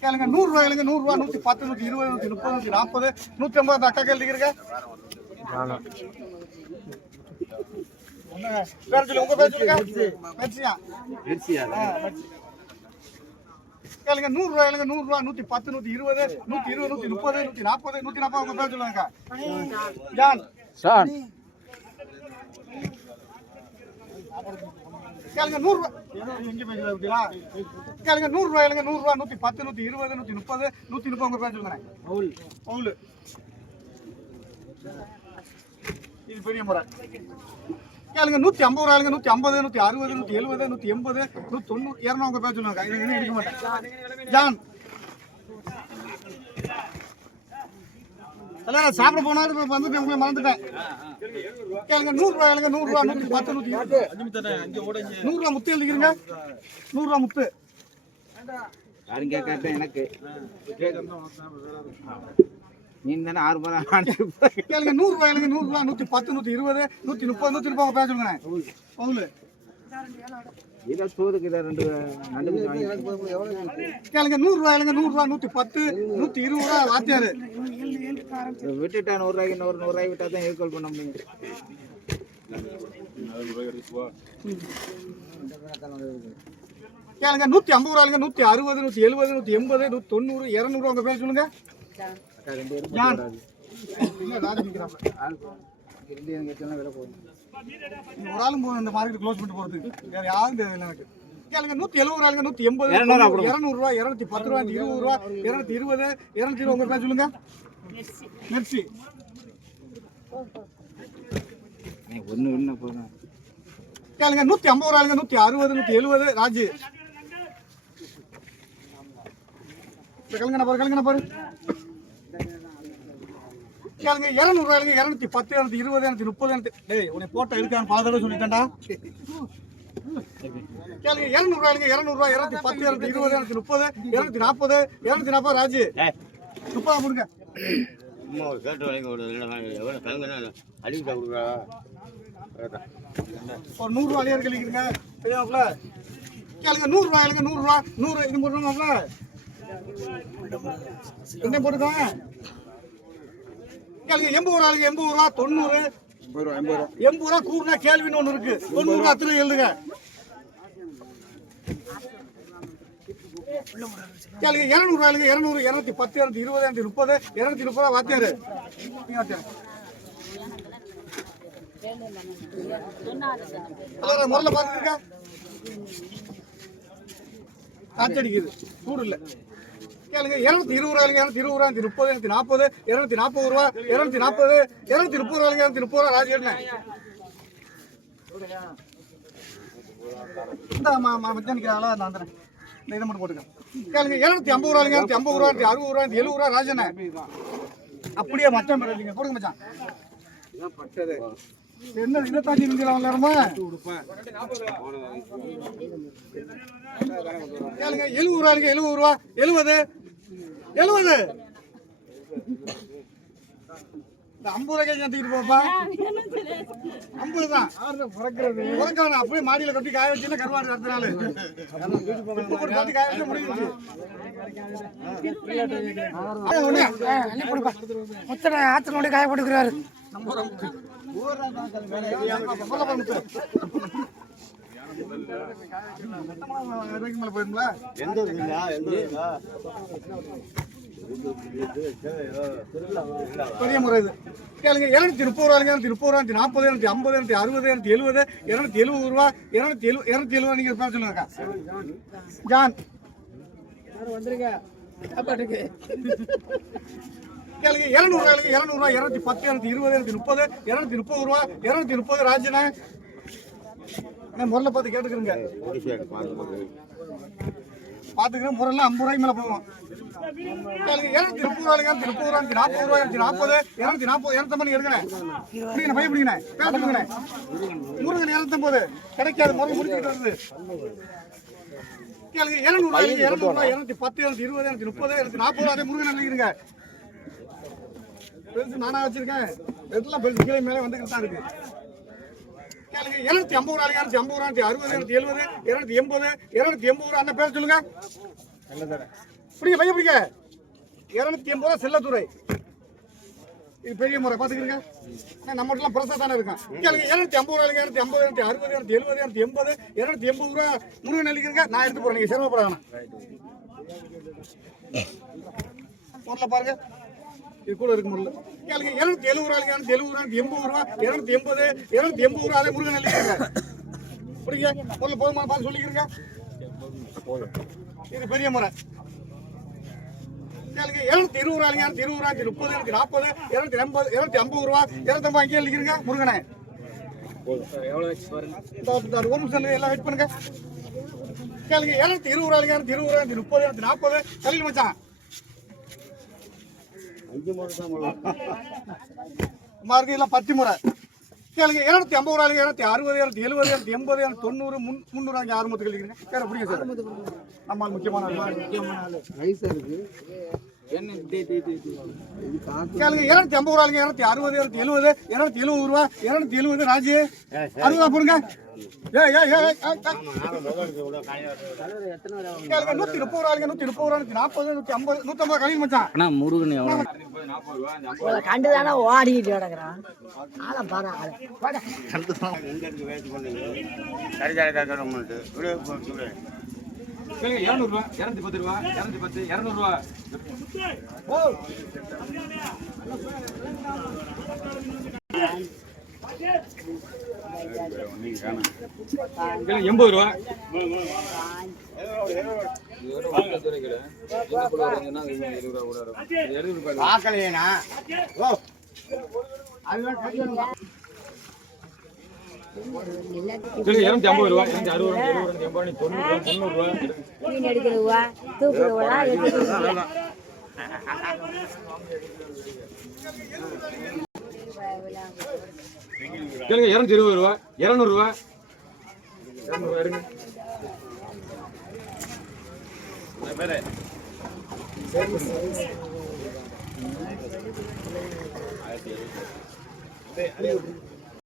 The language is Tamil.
கேளுங்க நூறு ரூபாய் கேளுங்க நூறு ரூபாய் நூத்தி பத்து நூத்தி இருபது நூத்தி முப்பது நூத்தி நாற்பது நூத்தி ஐம்பது அக்கா கேள்விக்கிறீங்க பேர் சொல்லு உங்க பேர் சொல்லுங்க. மெர்சியா கேளுங்க நூறு ரூபாய் கேளுங்க நூறு ரூபாய் நூத்தி பத்து நூத்தி இருபது நூத்தி இருபது நூத்தி முப்பது நூத்தி நாற்பது நூத்தி நாற்பது உங்க பேர் சொல்லுங்க ஜான் சார் கேளுங்க நூறு ரூபாய் இங்க பேசுறது அப்படியா கேளுங்க நூறு ரூபாய் கேளுங்க நூறு ரூபாய் நூத்தி பத்து நூத்தி இருபது நூத்தி முப்பது நூத்தி முப்பது உங்க பேர் சொல்லுங்க பவுல் இது பெரிய முறை. கேளுங்க நூத்தி ஐம்பது ரூபாய்ங்க நூத்தி ஐம்பது நூத்தி அறுபது நூத்தி எழுபது நூத்தி எண்பது நூத்தி தொண்ணூறு இரநூறு உங்க பேர் சொல்லுங்க எடுக்க மாட்டேன்? ஜான். இல்ல, நான் சாப்பிட போனாலும் இப்ப வந்துட்டு உங்களை மறந்துட்டேன். கேளுங்க நூறு ரூபாய் கேளுங்க நூறு ரூபாய் நூத்தி பத்து நூத்தி இருபது. நூறு ரூபாய் முத்து எழுதிக்கிறீங்க நூறு ரூபாய் முத்து. யாரும் கேட்காத எனக்கு. நீ தானே ஆறு மணி அனுப்பி கேளுங்க நூறு ரூபாய் கேளுங்க நூறு ரூபாய் நூத்தி பத்து நூத்தி இருபது நூத்தி முப்பது நூத்தி முப்பது பேர் சொல்லுங்க. பவுல் இதை சோதுக்கு இதை ரெண்டு ரெண்டு கொஞ்சம் வாங்கி கேளுங்க நூறு ரூபாய் கேளுங்க நூறு ரூபாய் நூத்தி பத்து நூத்தி இருபது ரூபாய் வாத்தியாரு. விட்டுட்டா நூறு ரூபாய்க்கு நூறு நூறு ரூபாய் விட்டா தான் ஈக்குவல் பண்ண முடியும். கேளுங்க நூத்தி ஐம்பது ரூபாய்ங்க நூத்தி அறுபது நூத்தி எழுபது நூத்தி எண்பது நூத்தி தொண்ணூறு இருநூறு உங்க பேர் சொல்லுங்க. ஒரு ஆளும் போதும் இந்த மார்க்கெட் க்ளோஸ் பண்ணிட்டு போறதுக்கு. வேற யாரும் தேவையில்லை எனக்கு. கேளுங்க நூத்தி எழுபது ரூபாய்ங்க நூத்தி எண்பது இருநூறு ரூபாய் இருநூத்தி பத்து ரூபாய் இருபது ரூபாய் இருநூத்தி இருபது இருநூத்தி இருபது உங்க பேர் சொல்லுங்க. மெர்சி ஒன்று என்ன போதும். கேளுங்க நூத்தி ஐம்பது ரூபாய்ங்க நூத்தி அறுபது நூத்தி எழுபது ராஜு. கலங்கன பாரு கலங்கன பாரு கேளுங்க இருநூறு ரூபாய்ங்க இருநூத்தி பத்து இருநூத்தி இருபது இருநூத்தி முப்பது இருநூத்தி டேய் உன்னை போட்டோ இருக்கான்னு பல தடவை சொல்லிட்டேன்டா. கேளுங்க இருநூறு ரூபாய்ங்க இருநூறு ரூபாய் இருநூத்தி பத்து இருநூத்தி இருபது இருநூத்தி முப்பது இருநூத்தி நாற்பது இருநூத்தி நாற்பது ராஜு. முப்பதா கொடுங்க. சும்மா ஒரு கேட்டு வரைக்கும் ஒரு எவ்வளோ கிழங்குனா அடிக்கிட்டா கொடுக்குறா ஒரு அழியார் கேளுங்க நூறு ரூபாய் கேளுங்க நூறு இது போட்டுருமாப்ல என்ன போட்டுருக்காங்க கேளுங்க எண்பது ரூபா கேளுங்க எண்பது ரூபா தொண்ணூறு. எண்பது ரூபா கூறுனா கேள்வின்னு ஒன்று இருக்கு. தொண்ணூறு ரூபா அத்தனை எழுதுங்க. கேளுங்க இரநூறு ரூபாய்ங்க இரநூறு இரநூத்தி பத்து இரநூத்தி இருபது இரநூத்தி முப்பது இரநூத்தி முப்பது ரூபா வாத்தியாரு? நீங்க வாத்தியாரு. ஹலோ முறையில் பார்த்துருக்கா சூடு இல்லை. கேளுங்க இரநூத்தி இருபது ரூபாய்ங்க இரநூத்தி இருபது ரூபா முப்பது இரநூத்தி நாற்பது இருநூத்தி நாற்பது ரூபா இரநூத்தி நாற்பது இருநூத்தி முப்பது ரூபாய்ங்க இரநூத்தி முப்பது ரூபா ராஜி என்ன? இந்த மச்சான் நான் வந்துடுறேன் இந்த இதை மட்டும் போட்டுக்க கேளுங்க எழுநூத்தி ஐம்பது ரூபா இரநூத்தி ஐம்பது ரூபா அறுபது ரூபா எழுபது ரூபா ராஜண்ணே. அப்படியே மட்டம் பேர் இல்லைங்க போடுங்க மச்சான். என்ன இருபத்தஞ்சு நிமிஷம் நேரமா? கேளுங்க எழுபது ரூபா இருக்கு எழுபது ரூபா எழுபது எழுபது. இந்த ஐம்பது போப்பா ஐம்பது தான் உறக்கான அப்படியே மாடியில கட்டி காய வச்சுன்னா கருவாடு அடுத்த நாள் உப்பு போட்டு பார்த்து காய வச்சு முடிஞ்சிச்சு முத்தனை ஆத்தனோட காய போட்டுக்கிறாரு எந்த எந்த பெரிய முறை இது. கேளுங்க இருநூத்தி முப்பது ரூபாய்ங்க இருநூத்தி முப்பது ரூபா இருநூத்தி நாற்பது இருநூத்தி ஐம்பது இருநூத்தி அறுபது இருநூத்தி எழுபது இருநூத்தி எழுபது ரூபா இருநூத்தி எழுபது இருநூத்தி எழுபது நீங்க பேர் சொல்லுங்க ஜான். வந்துருங்க. கேளுங்க இருநூறு ரூபாய்ங்க இருநூறு ரூபாய் இருநூத்தி பத்து இருநூத்தி இருபது இருநூத்தி முப்பது இருநூத்தி முப்பது ரூபா இருநூத்தி முப்பது ராஜனா முறையில் பார்த்து கேட்டுக்கிறேங்க. பார்த்துக்கிறேன் முறையில் ஐம்பது ரூபாய்க்கு மேலே போவோம் கேளுங்க இருநூத்தி முப்பது ரூபாய் இருநூத்தி முப்பது ரூபா நாற்பது ரூபாய் இருநூத்தி நாற்பது இருநூத்தி நாற்பது இருநூத்தம்பது எடுக்கிறேன் பிடிக்கணும் பை பிடிக்கணும் பேர் பிடிக்கணும் முருகன் இருநூத்தம்பது கிடைக்காது முறை முடிச்சுக்கிட்டு வருது. கேளுங்க இருநூறு ரூபாய் இருநூறு ரூபாய் இருநூத்தி பத்து இருநூத்தி இருபது இருநூத்தி முப்பது இருநூத்தி நாற்பது ரூபா அதே முருகன் நினைக்கிறீங்க பெருசு நானா வச்சிருக்கேன். எல்லாம் பெருசு கீழே மேலே வந்துக்கிட்டு தான் இருக்கு இருநூத்தி ஐம்பது ரூபா இரநூத்தி ஐம்பது ரூபா அறுபது இரநூத்தி எழுபது இரநூத்தி எண்பது இரநூத்தி எண்பது ரூபா அந்த பேர் சொல்லுங்க. பிடிங்க பையன் பிடிங்க இரநூத்தி எண்பது ரூபா செல்லத்துறை. இது பெரிய முறை பாத்துக்கிறீங்க நம்ம வீட்டுல பிரசா தானே இருக்கும் கேளுங்க இரநூத்தி ஐம்பது ரூபாய் இரநூத்தி ஐம்பது இரநூத்தி அறுபது இரநூத்தி எழுபது இரநூத்தி எண்பது இரநூத்தி எண்பது ரூபா முருகன் அளிக்கிறீங்க நான் எடுத்து போறேன் நீங்க சிரமப்பட வேணாம் பாருங்க. இது கூட இருக்கு முருள் கேளுங்க இருநூத்தி எழுபது ரூபாய் இருநூத்தி எழுபது எண்பது ரூபா இருநூத்தி எண்பது இருநூத்தி எண்பது ரூபா அதே முருகன் அளிக்கிறீங்க புரியுங்க பொருள் போதுமா பார்த்து சொல்லிக்கிறீங்க? இது பெரிய முறை. கேளுங்க இருநூத்தி இருபது ரூபா இருநூத்தி இருபது ரூபா முப்பது இருநூத்தி நாற்பது இருநூத்தி எண்பது இருநூத்தி ஐம்பது ரூபா இருநூத்தி ஐம்பது அங்கே எழுதிக்கிறீங்க முருகனே. இந்த ஒரு நிமிஷம் எல்லாம் வெயிட் பண்ணுங்க. கேளுங்க இருநூத்தி இருபது ரூபா இருநூத்தி இருபது ரூபா முப்பது இருநூத்தி நாற்பது கல்வி மச்சான். மார்க்கு எல்லாம் பத்து முறை. கேளுங்க இருநூத்தி ஐம்பது ரூபாய் இருநூத்தி அறுபது இருநூத்தி எழுபது இருநூத்தி எண்பது இருநூத்தி தொண்ணூறு முன் முந்நூறு அஞ்சு ஆறுமுத்து கழிக்கிறீங்க வேற பிடிங்க சார் நம்ம முக்கியமான இருநூத்தி ஐம்பது ரூபாய்ங்க இருநூத்தி அறுபது இருநூத்தி எழுபது இருநூத்தி எழுபது ரூபா இருநூத்தி எழுபது ராஜி. அறுபதா கேளுங்க நூத்தி முப்பது ரூபாய்ங்க நூத்தி முப்பது ரூபா நூத்தி நாற்பது நூத்தி ஐம்பது நூத்தி ஐம்பது கழிவு மச்சான். அண்ணா முருகன் எவ்வளோ கண்டு தானே ஓடிக்கிட்டு கிடக்குறான். ஆளை பாரு ஆளை. வாடா. எங்க இருக்கு வேஸ்ட் பண்ணீங்க சரி சரி சரி இரநூறுவா இரநூத்தி பத்து ரூபா இரநூத்தி பத்து இரநூறுவா. கேளுங்க எண்பது ரூபா. பார்க்கலையேண்ணா ஓ. கேளுங்க இரநூத்தி ஐம்பது ரூபா? இரநூத்தி அறுபது ரூபா தொண்ணூறு ரூபா தொண்ணூறு ரூபா. மீன் கேளுங்க இரநூத்தி இருபது ரூபா இரநூறுவா இரநூறுவா எடுங்க